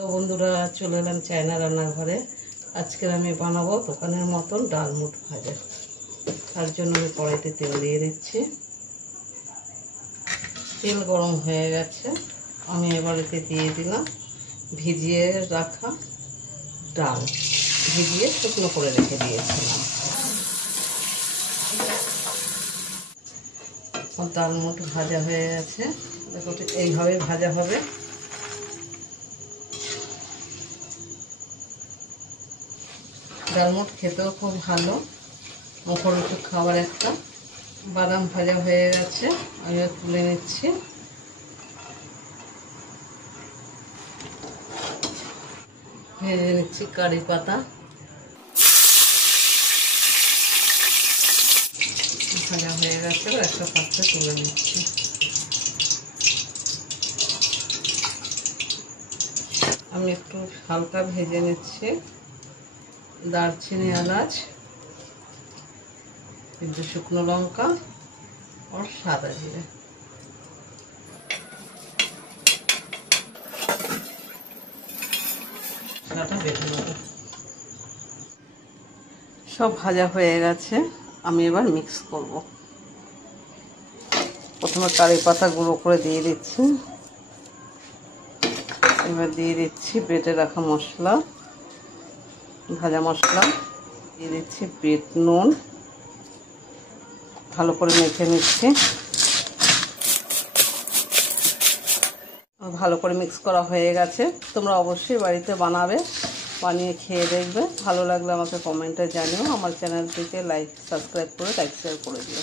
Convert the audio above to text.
তো বন্ধুরা, চলে এলাম চায়না রান্নাঘরে। আজকে আমি বানাবো দোকানের মতন ডালমুট ভাজা। তার জন্য আমি কড়াইতে তেল দিয়ে দিচ্ছি। তেল গরম হয়ে গেছে, আমি এবার এতে দিয়ে দিলাম ভিজিয়ে রাখা ডাল। ভিজিয়ে শুকনো করে রেখে দিয়েছিলাম। ডালমুট ভাজা হয়ে গেছে, দেখো ঠিক এইভাবে ভাজা হবে। ডালমুট খেতেও খুব ভালো, মুখরোচক খাবার একটা। বাদাম ভাজা হয়ে গেছে, আমি তুলে নিচ্ছি। ভেজে নিচ্ছি কারি পাতা, ভাজা হয়ে গেছে, একটা পাত্রে তুলে নিচ্ছি। আমি একটু হালকা ভেজে নিচ্ছি দারচিনি, এলাচ, একটু শুকনো লঙ্কা আর সাদা জিরে। সব ভাজা হয়ে গেছে, আমি এবার মিক্স করব। প্রথমে কারি পাতা গুঁড়ো করে দিয়ে দিচ্ছি। এবার দিয়ে দিচ্ছি বেটে রাখা মশলা, ভাজা মশলা। দিয়ে দিচ্ছি বিট নুন, ভালো করে মেখে নিচ্ছি। ভালো করে মিক্স করা হয়ে গেছে। তোমরা অবশ্যই বাড়িতে বানাবে, বানিয়ে খেয়ে দেখবে। ভালো লাগলে আমাকে কমেন্টে জানিও। আমার চ্যানেলটিকে লাইক, সাবস্ক্রাইব করে লাইক শেয়ার করে দিও।